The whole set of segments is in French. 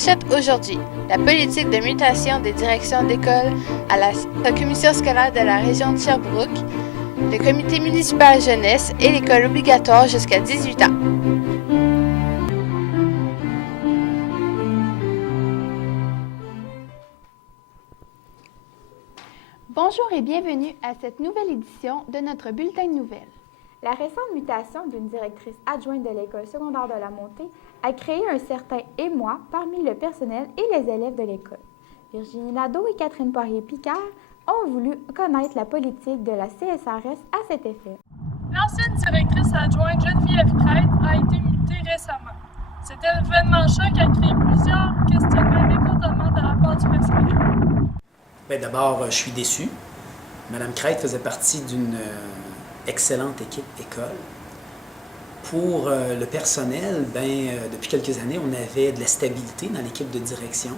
manchettes aujourd'hui. La politique de mutation des directions d'école à la commission scolaire de la région de Sherbrooke, le comité municipal jeunesse et l'école obligatoire jusqu'à 18 ans. Bonjour et bienvenue à cette nouvelle édition de notre bulletin de nouvelles. La récente mutation d'une directrice adjointe de l'école secondaire de la Montée a créé un certain émoi parmi le personnel et les élèves de l'école. Virginie Nadeau et Catherine Poirier-Picard ont voulu connaître la politique de la CSRS à cet effet. L'ancienne directrice adjointe Geneviève Crête a été mutée récemment. Cet événement choc a créé plusieurs questionnements et mécontentements de la part du personnel. D'abord, je suis déçu. Madame Crête faisait partie d'une excellente équipe école. Pour le personnel, depuis quelques années, on avait de la stabilité dans l'équipe de direction.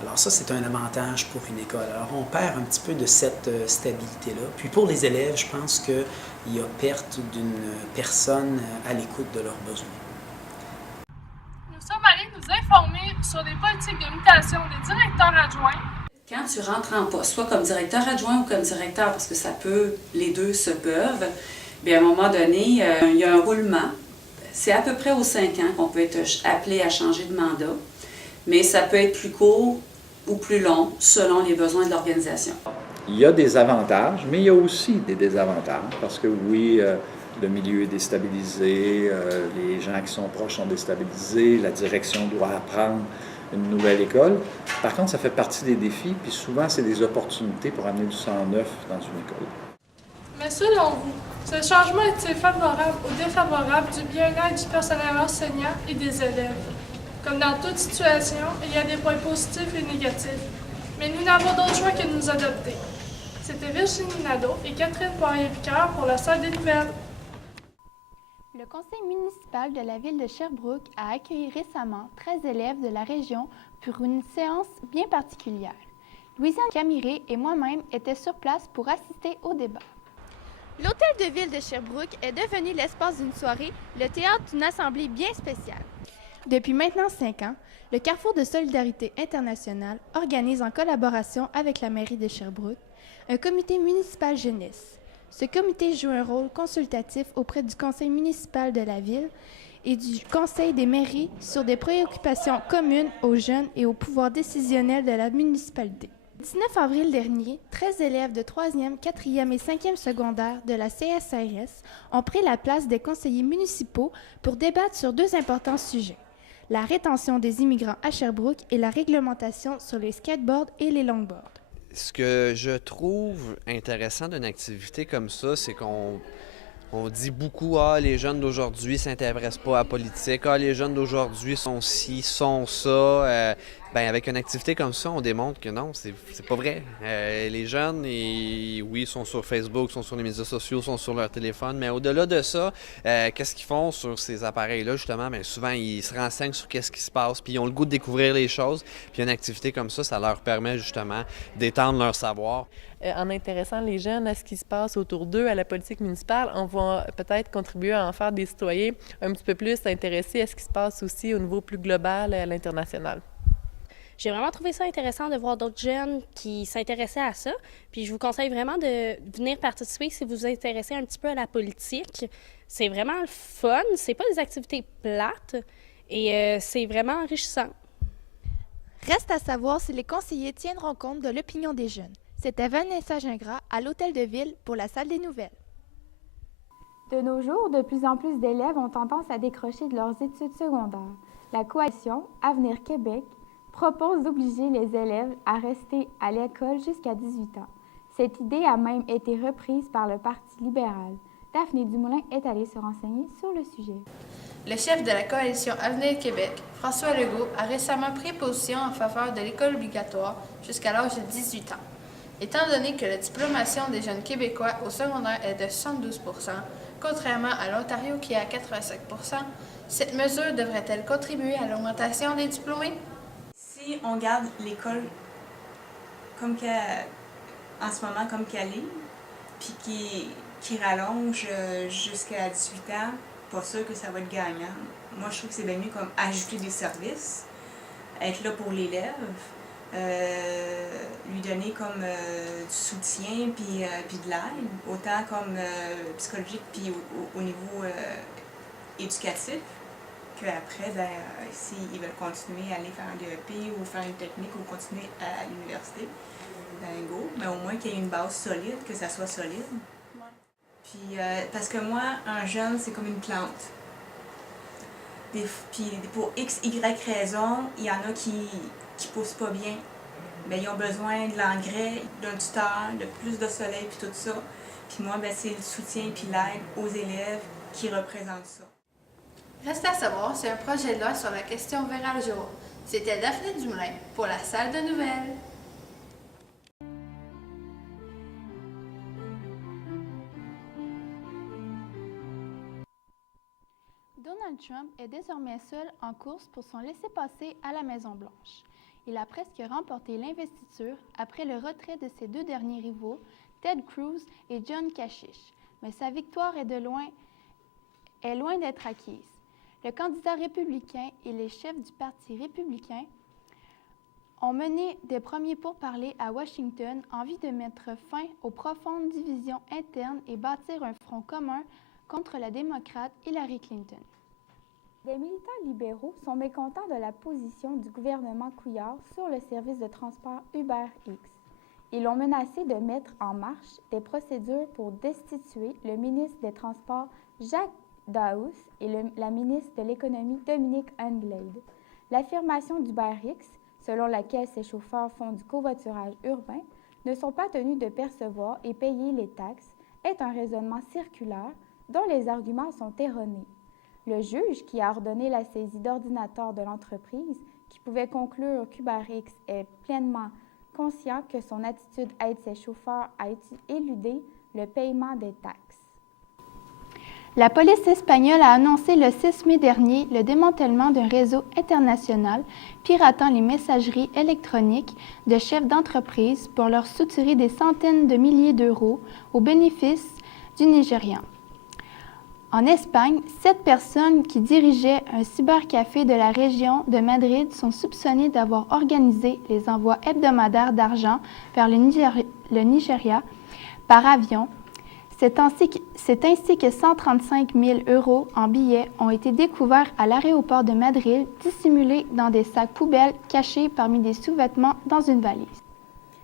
Alors ça, c'est un avantage pour une école. Alors on perd un petit peu de cette stabilité-là. Puis pour les élèves, je pense qu'il y a perte d'une personne à l'écoute de leurs besoins. Nous sommes allés nous informer sur les politiques de mutation des directeurs adjoints. Quand tu rentres en poste, soit comme directeur adjoint ou comme directeur, parce que les deux se peuvent, bien à un moment donné, il y a un roulement. C'est à peu près aux 5 ans qu'on peut être appelé à changer de mandat, mais ça peut être plus court ou plus long selon les besoins de l'organisation. Il y a des avantages, mais il y a aussi des désavantages, parce que oui, le milieu est déstabilisé, les gens qui sont proches sont déstabilisés, la direction doit apprendre une nouvelle école. Par contre, ça fait partie des défis, puis souvent, c'est des opportunités pour amener du sang neuf dans une école. Mais selon vous, ce changement est-il favorable ou défavorable du bien-être du personnel enseignant et des élèves? Comme dans toute situation, il y a des points positifs et négatifs, mais nous n'avons d'autre choix que de nous adapter. C'était Virginie Nadeau et Catherine Poirier-Picard pour la salle des nouvelles. Le conseil municipal de la ville de Sherbrooke a accueilli récemment 13 élèves de la région pour une séance bien particulière. Louisiane Camiré et moi-même étaient sur place pour assister au débat. L'hôtel de ville de Sherbrooke est devenu l'espace d'une soirée, le théâtre d'une assemblée bien spéciale. Depuis maintenant 5 ans, le Carrefour de solidarité internationale organise en collaboration avec la mairie de Sherbrooke un comité municipal jeunesse. Ce comité joue un rôle consultatif auprès du conseil municipal de la ville et du conseil des mairies sur des préoccupations communes aux jeunes et au pouvoir décisionnel de la municipalité. Le 19 avril dernier, 13 élèves de 3e, 4e et 5e secondaire de la CSRS ont pris la place des conseillers municipaux pour débattre sur 2 importants sujets: la rétention des immigrants à Sherbrooke et la réglementation sur les skateboards et les longboards. Ce que je trouve intéressant d'une activité comme ça, c'est qu'on dit beaucoup « Ah, les jeunes d'aujourd'hui ne s'intéressent pas à la politique. Ah, les jeunes d'aujourd'hui sont ci, sont ça. » Avec une activité comme ça, on démontre que non, c'est pas vrai. Les jeunes, oui, sont sur Facebook, sont sur les médias sociaux, sont sur leur téléphone, mais au-delà de ça, qu'est-ce qu'ils font sur ces appareils-là, justement? Souvent, ils se renseignent sur qu'est-ce qui se passe, puis ils ont le goût de découvrir les choses. Puis une activité comme ça leur permet justement d'étendre leur savoir. En intéressant les jeunes à ce qui se passe autour d'eux, à la politique municipale, on va peut-être contribuer à en faire des citoyens un petit peu plus intéressés à ce qui se passe aussi au niveau plus global, à l'international. J'ai vraiment trouvé ça intéressant de voir d'autres jeunes qui s'intéressaient à ça. Puis je vous conseille vraiment de venir participer si vous vous intéressez un petit peu à la politique. C'est vraiment le fun, c'est pas des activités plates et c'est vraiment enrichissant. Reste à savoir si les conseillers tiendront compte de l'opinion des jeunes. C'était Vanessa Gingras à l'Hôtel de Ville pour la salle des nouvelles. De nos jours, de plus en plus d'élèves ont tendance à décrocher de leurs études secondaires. La coalition Avenir Québec propose d'obliger les élèves à rester à l'école jusqu'à 18 ans. Cette idée a même été reprise par le Parti libéral. Daphné Dumoulin est allée se renseigner sur le sujet. Le chef de la coalition Avenir Québec, François Legault, a récemment pris position en faveur de l'école obligatoire jusqu'à l'âge de 18 ans. Étant donné que la diplomation des jeunes Québécois au secondaire est de 72 %, contrairement à l'Ontario qui est à 85 %, cette mesure devrait-elle contribuer à l'augmentation des diplômés? Si on garde l'école en ce moment comme qu'elle est, puis qui rallonge jusqu'à 18 ans, pas sûr que ça va être gagnant. Moi, je trouve que c'est bien mieux comme ajouter des services, être là pour l'élève, lui donner comme du soutien puis de l'aide, autant comme psychologique puis au niveau éducatif, qu'après, ben, s'ils veulent continuer à aller faire un DEP ou faire une technique ou continuer à l'université, ben go, mais au moins qu'il y ait une base solide, que ça soit solide. Puis, parce que moi, un jeune, c'est comme une plante. Puis pour X, Y raison, il y en a qui poussent pas bien. Mais ils ont besoin de l'engrais, d'un tuteur, de plus de soleil, puis tout ça. Puis moi, ben, c'est le soutien puis l'aide aux élèves qui représentent ça. Reste à savoir si un projet de loi sur la question verra le jour. C'était Daphné Dumoulin pour la salle de nouvelles. Donald Trump est désormais seul en course pour son laissez-passer à la Maison-Blanche. Il a presque remporté l'investiture après le retrait de ses deux derniers rivaux, Ted Cruz et John Kasich. Mais sa victoire est loin d'être acquise. Le candidat républicain et les chefs du Parti républicain ont mené des premiers pourparlers à Washington en vue de mettre fin aux profondes divisions internes et bâtir un front commun contre la démocrate Hillary Clinton. Des militants libéraux sont mécontents de la position du gouvernement Couillard sur le service de transport UberX. Ils ont menacé de mettre en marche des procédures pour destituer le ministre des Transports Jacques Daous et la ministre de l'Économie Dominique Anglade. L'affirmation d'UberX, selon laquelle ces chauffeurs font du covoiturage urbain, ne sont pas tenus de percevoir et payer les taxes, est un raisonnement circulaire dont les arguments sont erronés. Le juge qui a ordonné la saisie d'ordinateurs de l'entreprise, qui pouvait conclure qu'UberX est pleinement conscient que son attitude aide ses chauffeurs à éluder le paiement des taxes. La police espagnole a annoncé le 6 mai dernier le démantèlement d'un réseau international piratant les messageries électroniques de chefs d'entreprise pour leur soutirer des centaines de milliers d'euros au bénéfice du Nigérian. En Espagne, 7 personnes qui dirigeaient un cybercafé de la région de Madrid sont soupçonnées d'avoir organisé les envois hebdomadaires d'argent vers le Nigeria par avion. C'est ainsi que 135 000 € en billets ont été découverts à l'aéroport de Madrid, dissimulés dans des sacs poubelles cachés parmi des sous-vêtements dans une valise.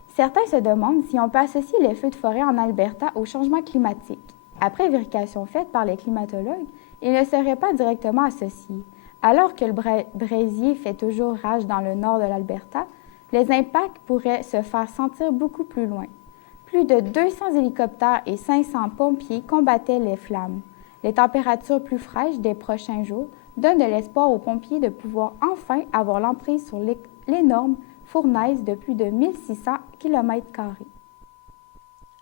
Certains se demandent si on peut associer les feux de forêt en Alberta au changement climatique. Après vérification faite par les climatologues, ils ne seraient pas directement associés. Alors que le brésier fait toujours rage dans le nord de l'Alberta, les impacts pourraient se faire sentir beaucoup plus loin. Plus de 200 hélicoptères et 500 pompiers combattaient les flammes. Les températures plus fraîches des prochains jours donnent de l'espoir aux pompiers de pouvoir enfin avoir l'emprise sur l'énorme fournaise de plus de 1600 km².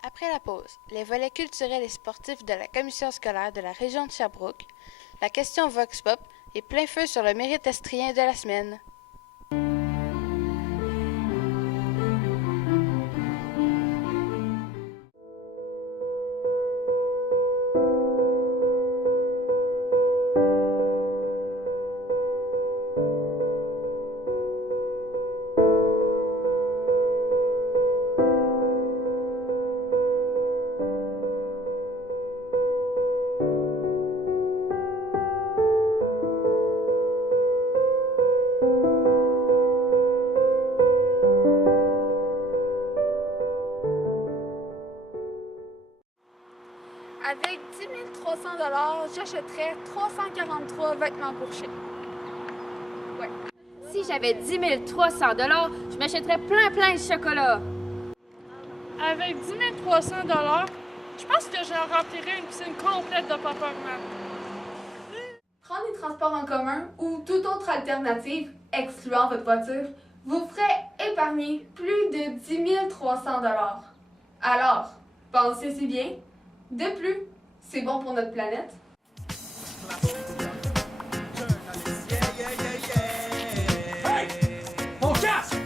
Après la pause, les volets culturels et sportifs de la commission scolaire de la région de Sherbrooke, la question Vox Pop et plein feu sur le mérite estrien de la semaine. Avec 10 300 $, j'achèterais 343 vêtements couchés. Ouais. Si j'avais 10 300 $, je m'achèterais plein de chocolat. Avec 10 300 $, je pense que je remplirais une piscine complète de Paperman. Prendre les transports en commun ou toute autre alternative, excluant votre voiture, vous ferait épargner plus de 10 300 $. Alors, pensez-y bien. De plus, c'est bon pour notre planète. Hey! Mon casque!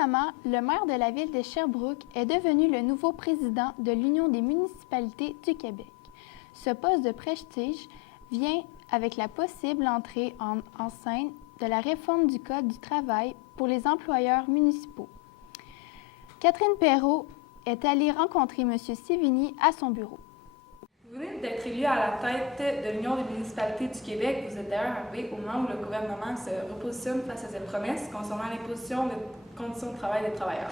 Récemment, le maire de la ville de Sherbrooke est devenu le nouveau président de l'Union des municipalités du Québec. Ce poste de prestige vient avec la possible entrée en scène de la réforme du Code du travail pour les employeurs municipaux. Catherine Perrault est allée rencontrer M. Sévigny à son bureau. Vous venez d'être élu à la tête de l'Union des municipalités du Québec. Vous êtes d'ailleurs arrivé au moment où le gouvernement se repositionne face à ses promesses concernant l'imposition des conditions de travail des travailleurs.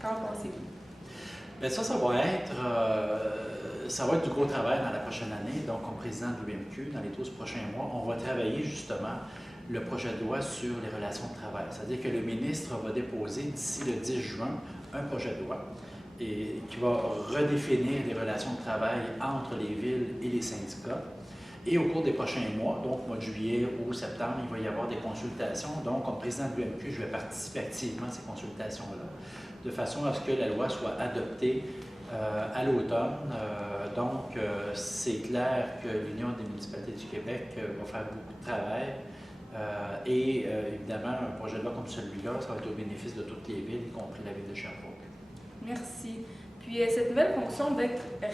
Qu'en pensez-vous? Bien, ça va être du gros travail dans la prochaine année. Donc, comme président de l'UMQ, dans les 12 prochains mois, on va travailler justement le projet de loi sur les relations de travail. C'est-à-dire que le ministre va déposer d'ici le 10 juin un projet de loi qui va redéfinir les relations de travail entre les villes et les syndicats. Et au cours des prochains mois, donc mois de juillet ou septembre, il va y avoir des consultations. Donc, comme président de l'UMQ, je vais participer activement à ces consultations-là, de façon à ce que la loi soit adoptée à l'automne. Donc, c'est clair que l'Union des municipalités du Québec va faire beaucoup de travail. Évidemment, un projet de loi comme celui-là, ça va être au bénéfice de toutes les villes, y compris la ville de Sherbrooke. Merci. Puis, cette nouvelle fonction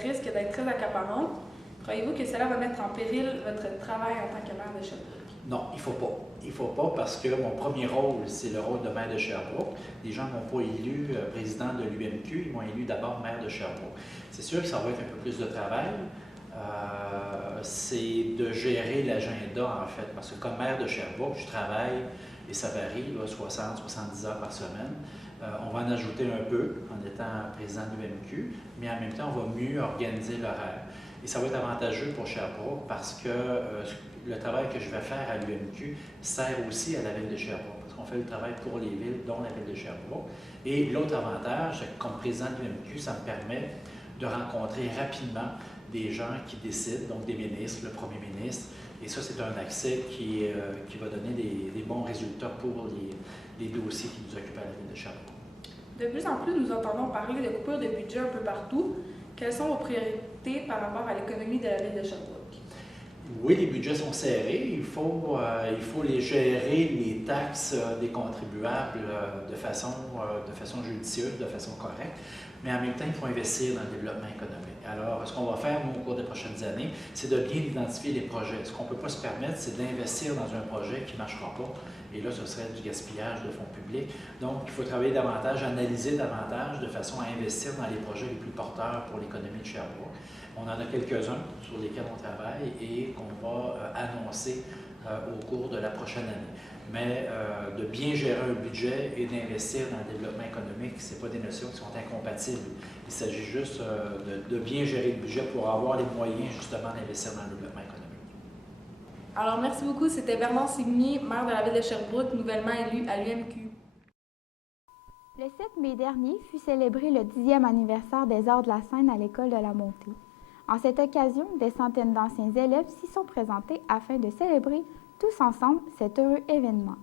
risque d'être très accaparante. Croyez-vous que cela va mettre en péril votre travail en tant que maire de Sherbrooke? Non, il ne faut pas. Il ne faut pas parce que mon premier rôle, c'est le rôle de maire de Sherbrooke. Les gens ne m'ont pas élu président de l'UMQ, ils m'ont élu d'abord maire de Sherbrooke. C'est sûr que ça va être un peu plus de travail. C'est de gérer l'agenda, en fait, parce que comme maire de Sherbrooke, je travaille, et ça varie, 60-70 heures par semaine. On va en ajouter un peu en étant président de l'UMQ, mais en même temps, on va mieux organiser l'horaire. Et ça va être avantageux pour Sherbrooke parce que le travail que je vais faire à l'UMQ sert aussi à la ville de Sherbrooke, parce qu'on fait le travail pour les villes, dont la ville de Sherbrooke. Et l'autre avantage, c'est que comme président de l'UMQ, ça me permet de rencontrer rapidement des gens qui décident, donc des ministres, le premier ministre. Et ça, c'est un accès qui va donner des bons résultats pour les dossiers qui nous occupent à la ville de Sherbrooke. De plus en plus, nous entendons parler de coupures de budget un peu partout. Quelles sont vos priorités par rapport à l'économie de la ville de Sherbrooke? Oui, les budgets sont serrés. Il faut les gérer, les taxes des contribuables de façon judicieuse, de façon correcte. Mais en même temps, il faut investir dans le développement économique. Alors, ce qu'on va faire, nous, au cours des prochaines années, c'est de bien identifier les projets. Ce qu'on ne peut pas se permettre, c'est d'investir dans un projet qui ne marchera pas. Et là, ce serait du gaspillage de fonds publics. Donc, il faut travailler davantage, analyser davantage, de façon à investir dans les projets les plus porteurs pour l'économie de Sherbrooke. On en a quelques-uns sur lesquels on travaille et qu'on va annoncer au cours de la prochaine année. Mais de bien gérer un budget et d'investir dans le développement économique, ce n'est pas des notions qui sont incompatibles. Il s'agit juste de bien gérer le budget pour avoir les moyens justement d'investir dans le développement économique. Alors, merci beaucoup. C'était Bernard Sévigny, maire de la ville de Sherbrooke, nouvellement élu à l'UMQ. Le 7 mai dernier fut célébré le 10e anniversaire des Arts de la scène à l'École de la Montée. En cette occasion, des centaines d'anciens élèves s'y sont présentés afin de célébrer tous ensemble cet heureux événement.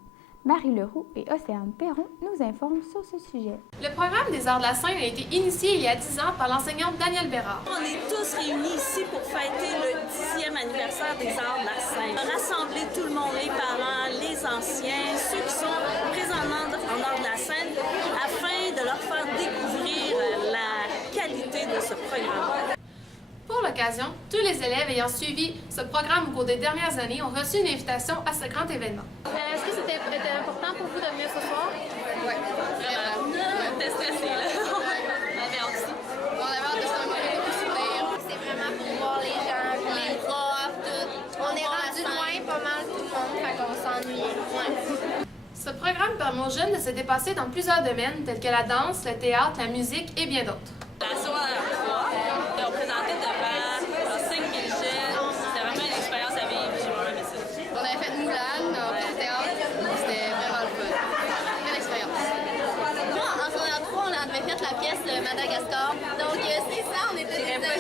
Marie Leroux et Océane Perron nous informent sur ce sujet. Le programme des Arts de la scène a été initié il y a 10 ans par l'enseignante Danielle Bérard. On est tous réunis ici pour fêter le 10e anniversaire des Arts de la scène. Rassembler tout le monde, les parents, les anciens, ceux qui sont présentement en Arts de la scène, afin de leur faire découvrir la qualité de ce programme. Pour l'occasion, tous les élèves ayant suivi ce programme au cours des dernières années ont reçu une invitation à ce grand événement. Est-ce que c'était important pour vous de venir ce soir? Oui, vraiment. On était stressés, là. On avait hâte aussi. On avait hâte de se rencontrer pour souvenir. C'est vraiment pour voir les gens, les profs, tout. On est rendu loin pas mal tout le monde, fait qu'on s'ennuyait. Ouais. Ce programme permet aux jeunes de se dépasser dans plusieurs domaines tels que la danse, le théâtre, la musique et bien d'autres. La soirée 3, on présentait devant 5 000 jeunes. C'était vraiment une expérience à vivre. J'ai vraiment aimé ça. On avait fait Moulin, on a fait le théâtre, c'était vraiment le fun. Belle expérience. Moi, en secondaire 3, on avait fait la pièce Madagascar. Donc, c'est ça, on était des amis.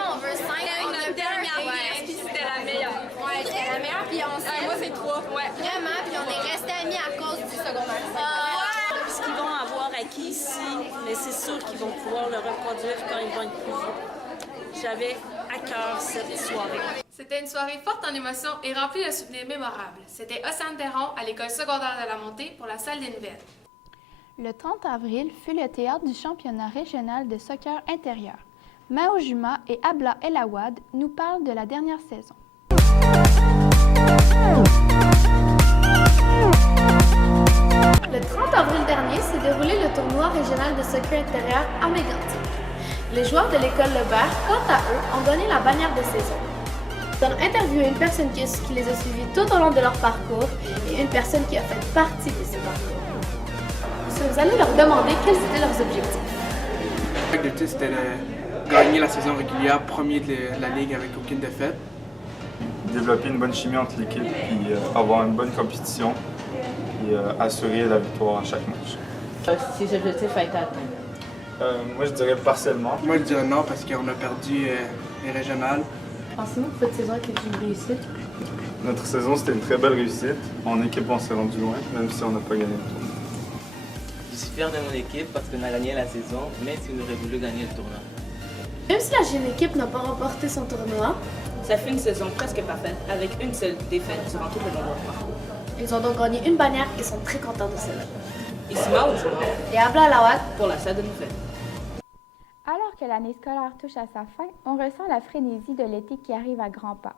On veut 5. Notre dernière pièce, puis c'était la meilleure. Ouais, c'était la meilleure, puis on s'est... Moi, c'est 3. Ouais. Vraiment, puis on est restés amis à cause du secondaire. Ce qu'ils vont avoir acquis ici, mais c'est sûr qu'ils vont pouvoir le reproduire quand ils vont être plus vieux. J'avais à cœur cette soirée. C'était une soirée forte en émotions et remplie de souvenirs mémorables. C'était Océane Perron à l'école secondaire de la Montée pour la salle des nouvelles. Le 30 avril fut le théâtre du championnat régional de soccer intérieur. Mao Juma et Abla El Awad nous parlent de la dernière saison. Le 30 avril dernier s'est déroulé le tournoi régional de soccer intérieur à Mégantic. Les joueurs de l'école Lebert, quant à eux, ont donné la bannière de saison. Nous avons interviewé une personne qui les a suivis tout au long de leur parcours et une personne qui a fait partie de ce parcours. Nous sommes allés leur demander quels étaient leurs objectifs. L'objectif, c'était de gagner la saison régulière, premier de la ligue avec aucune défaite. Développer une bonne chimie entre l'équipe, puis avoir une bonne compétition, et assurer la victoire à chaque match. Si cet objectif a été atteint? Moi, je dirais partiellement. Moi, je dirais non, parce qu'on a perdu les régionales. Pensez-vous que votre saison était une réussite? Notre saison, c'était une très belle réussite. En équipe, on s'est rendu loin, même si on n'a pas gagné le tournoi. Je suis fier de mon équipe parce qu'on a gagné la saison, même si on aurait voulu gagner le tournoi. Même si la jeune équipe n'a pas remporté son tournoi, ça fait une saison presque parfaite, avec une seule défaite durant tout le long de leur parcours. Ils ont donc gagné une bannière et sont très contents de cela. Isma Oujma et Abla Lawad pour la salle de nouvelles. Alors que l'année scolaire touche à sa fin, on ressent la frénésie de l'été qui arrive à grands pas.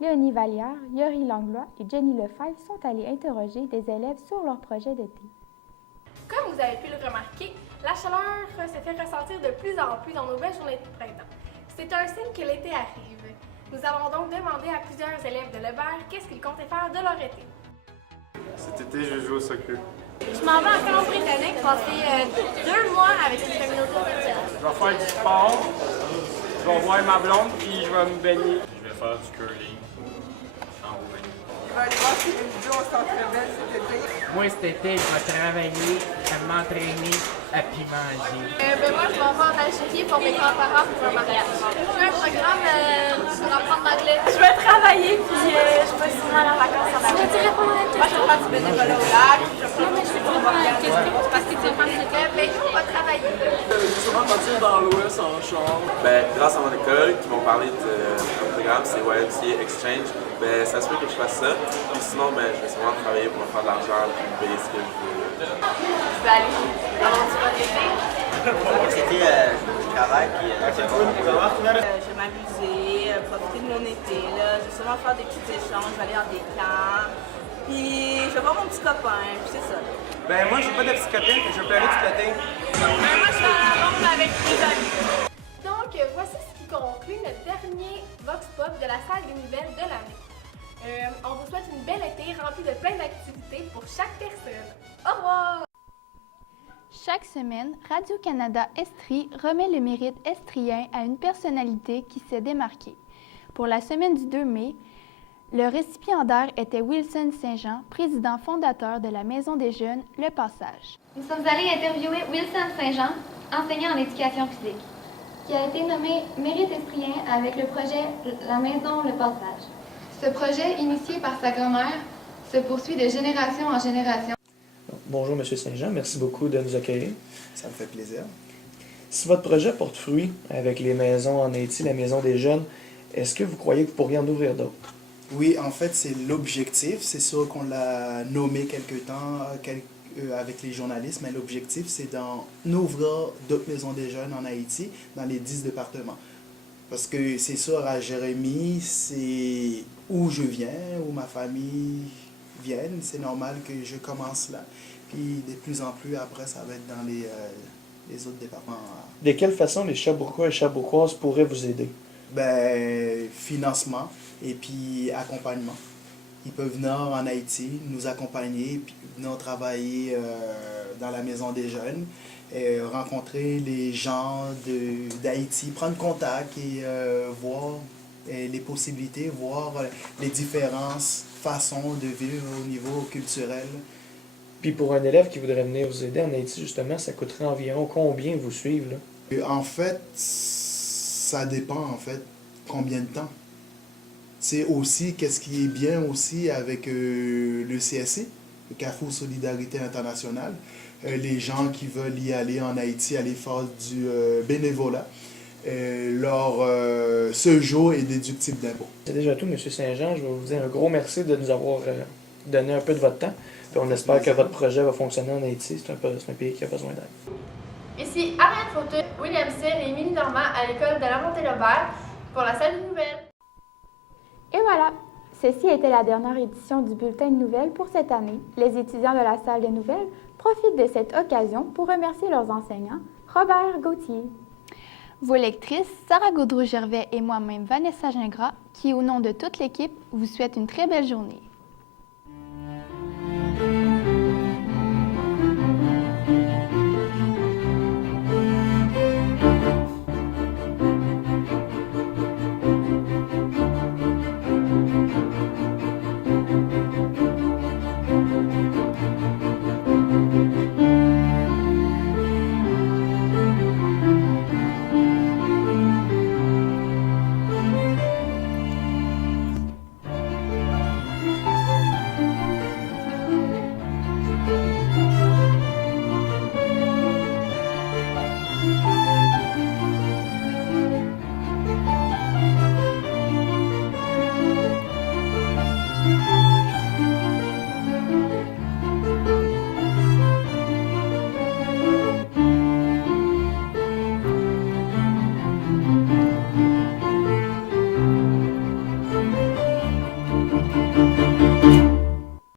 Léonie Vallière, Yori Langlois et Jenny Lefebvre sont allés interroger des élèves sur leur projet d'été. Comme vous avez pu le remarquer, la chaleur se fait ressentir de plus en plus dans nos belles journées de printemps. C'est un signe que l'été arrive. Nous avons donc demandé à plusieurs élèves de Lebert qu'est-ce qu'ils comptaient faire de leur été. Cet été, je joue au soccer. Je m'en vais en Colombie-Britannique passer 2 mois avec une communauté virtuelle. Je vais faire du sport, je vais voir ma blonde, puis je vais me baigner. Je vais faire du curling en Roumanie. Je vais aller voir si une vidéo au Centre Bell cet été. Moi, cet été, je vais travailler, m'entraîner, et puis manger. Moi, je m'en vais en Algérie pour mes grands-parents pour un mariage. Je fais un programme pour apprendre l'anglais. Je vais travailler, puis je vais sûrement aller en vacances en Algérie. Je vais répondre à la question. Moi, je vais faire du bénévolat au lac. Qu'est-ce que tu veux faire cet été? Ben, on va travailler. Je vais sûrement partir dans l'Ouest en char. Grâce à mon école, qui m'ont parlé de mon programme, c'est YMCA Exchange, ça se peut que je fasse ça. Puis sinon, je vais sûrement travailler pour me faire de l'argent et me payer ce que je veux. Je vais aller avant du bon été. C'était je travaille, puis Je vais m'amuser, profiter de mon été. Là. Je vais sûrement faire des petits échanges, je vais aller dans des camps. Puis je vais voir mon petit copain, puis c'est ça. Moi, j'ai pas de petit copine, je vais pleurer du côté. Moi, je vais à la ronde avec mes amis. Donc, voici ce qui conclut notre dernier Vox Pop de la salle des nouvelles de l'année. On vous souhaite une belle été remplie de plein d'activités pour chaque personne. Au revoir! Chaque semaine, Radio-Canada Estrie remet le mérite estrien à une personnalité qui s'est démarquée. Pour la semaine du 2 mai, le récipiendaire était Wilson Saint-Jean, président fondateur de la Maison des Jeunes Le Passage. Nous sommes allés interviewer Wilson Saint-Jean, enseignant en éducation physique, qui a été nommé mérite estrien avec le projet La Maison Le Passage. Ce projet, initié par sa grand-mère, se poursuit de génération en génération. Bonjour, M. Saint-Jean. Merci beaucoup de nous accueillir. Ça me fait plaisir. Si votre projet porte fruit avec les maisons en Haïti, la Maison des Jeunes, est-ce que vous croyez que vous pourriez en ouvrir d'autres? Oui, en fait, c'est l'objectif. C'est sûr qu'on l'a nommé quelque temps avec les journalistes, mais l'objectif, c'est d'en ouvrir d'autres maisons des jeunes en Haïti, dans les 10 départements. Parce que c'est sûr, à Jérémie, c'est où je viens, où ma famille vient. C'est normal que je commence là. Puis de plus en plus, après, ça va être dans les autres départements. De quelle façon les Sherbrookois et Sherbrookoises pourraient vous aider? Financement et puis accompagnement. Ils peuvent venir en Haïti, nous accompagner, puis venir travailler dans la Maison des Jeunes, rencontrer les gens d'Haïti, prendre contact et voir les possibilités, voir les différentes façons de vivre au niveau culturel. Puis pour un élève qui voudrait venir vous aider en Haïti, justement, ça coûterait environ combien vous suivre? Là? En fait, ça dépend, combien de temps. C'est aussi, qu'est-ce qui est bien aussi avec le CSC, le Carrefour Solidarité Internationale, les gens qui veulent y aller en Haïti, aller faire du bénévolat. Ce jour est déductible d'impôt. C'est déjà tout, M. Saint-Jean. Je vais vous dire un gros merci de nous avoir donner un peu de votre temps. Puis on espère que votre projet va fonctionner en Haïti. C'est un pays qui a besoin d'aide. Ici Ariane Fauteux, William Cyr et Émilie Normand à l'école de la Montée-Lebert pour la salle de nouvelles. Et voilà, ceci était la dernière édition du bulletin de nouvelles pour cette année. Les étudiants de la salle de nouvelles profitent de cette occasion pour remercier leurs enseignants, Robert Gauthier. Vos lectrices, Sarah Gaudreau-Gervais et moi-même, Vanessa Gingras, qui, au nom de toute l'équipe, vous souhaite une très belle journée.